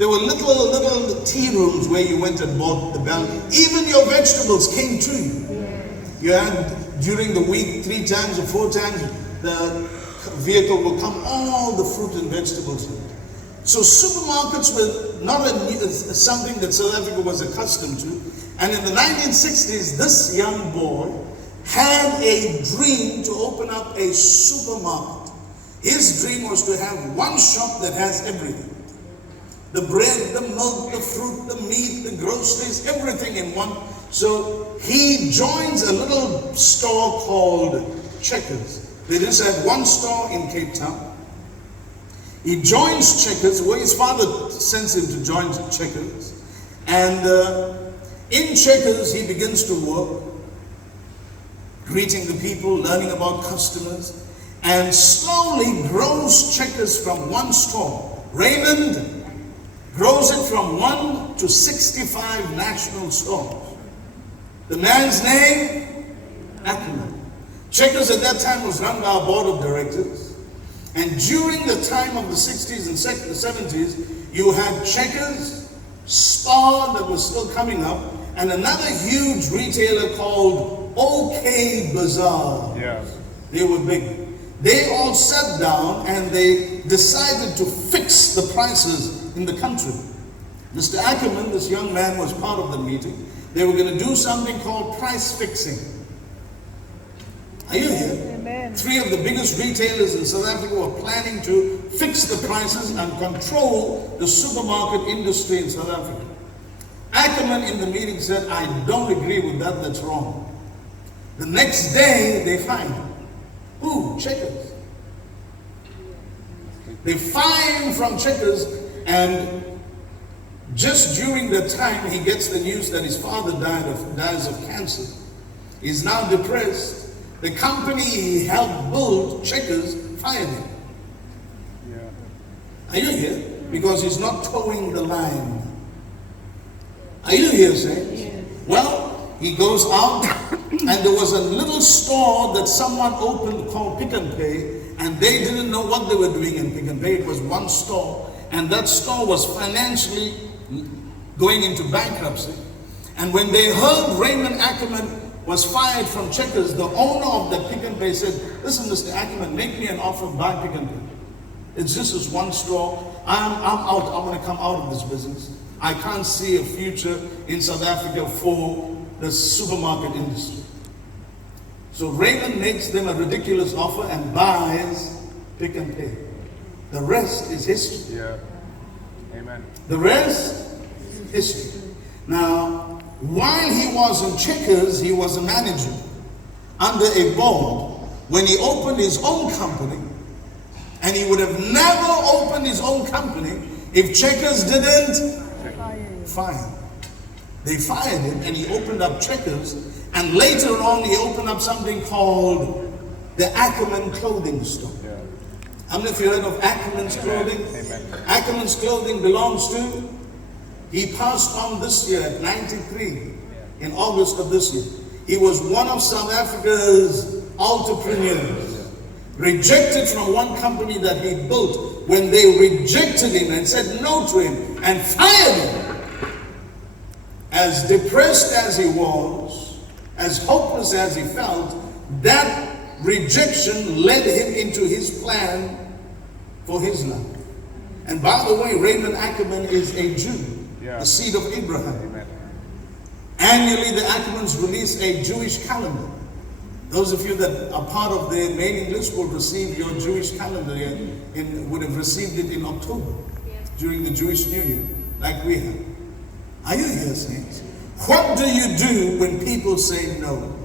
There were little tea rooms where you went and bought the belt. Even your vegetables came to you. You had, during the week, 3 times or 4 times, the vehicle will come, all the fruit and vegetables. So supermarkets were not something that South Africa was accustomed to. And in the 1960s, this young boy had a dream to open up a supermarket. His dream was to have one shop that has everything. The bread, the milk, the fruit, the meat, the groceries, everything in one. So he joins a little store called Checkers. They just had one store in Cape Town. He joins Checkers, where his father sends him to join Checkers. And in Checkers, he begins to work, greeting the people, learning about customers, and slowly grows Checkers from one store. Raymond grows it from 1 to 65 national stores. The man's name, Ackerman. Checkers at that time was run by a board of directors. And during the time of the 60s and the 70s, you had Checkers, Spar that was still coming up, and another huge retailer called OK Bazaar. Yes. They were big. They all sat down and they decided to fix the prices in the country. Mr. Ackerman, this young man, was part of the meeting. They were going to do something called price fixing. Are you here? Amen. 3 of the biggest retailers in South Africa were planning to fix the prices and control the supermarket industry in South Africa. Ackerman in the meeting said, I don't agree with that, that's wrong. The next day, they fined him. Who? Checkers. They fined him from Checkers, and just during the time he gets the news that his father dies of cancer, he's now depressed. The company he helped build, Checkers, fired him. Yeah. Are you here? Because he's not towing the line. Are you here, saints? Yeah. Well, he goes out, and there was a little store that someone opened called Pick and Pay, and they didn't know what they were doing in Pick and Pay. It was one store, and that store was financially going into bankruptcy. And when they heard Raymond Ackerman was fired from Checkers, the owner of the Pick and Pay said, listen, Mr. Ackerman, make me an offer, buy Pick and Pay. It's just this one store. I'm out. I'm going to come out of this business. I can't see a future in South Africa for the supermarket industry. So Raymond makes them a ridiculous offer and buys Pick and Pay. The rest is history. Yeah. Amen. The rest is history. Now, while he was in Checkers, he was a manager under a board when he opened his own company, and he would have never opened his own company if Checkers didn't fire him. They fired him, and he opened up Checkers, and later on he opened up something called the Ackerman Clothing Store. Yeah. How many of you heard of Ackerman's Clothing? Amen. Ackerman's Clothing belongs to, he passed on this year at 93, in August of this year. He was one of South Africa's entrepreneurs, rejected from one company that he built. When they rejected him and said no to him and fired him, as depressed as he was, as hopeless as he felt, that rejection led him into his plan for his life. And by the way, Raymond Ackerman is a Jew, a seed of Abraham. Amen. Annually, the Ackermans release a Jewish calendar. Those of you that are part of the mailing list will receive your Jewish calendar, would have received it in October, during the Jewish New Year, like we have. Are you here, saints? What do you do when people say no?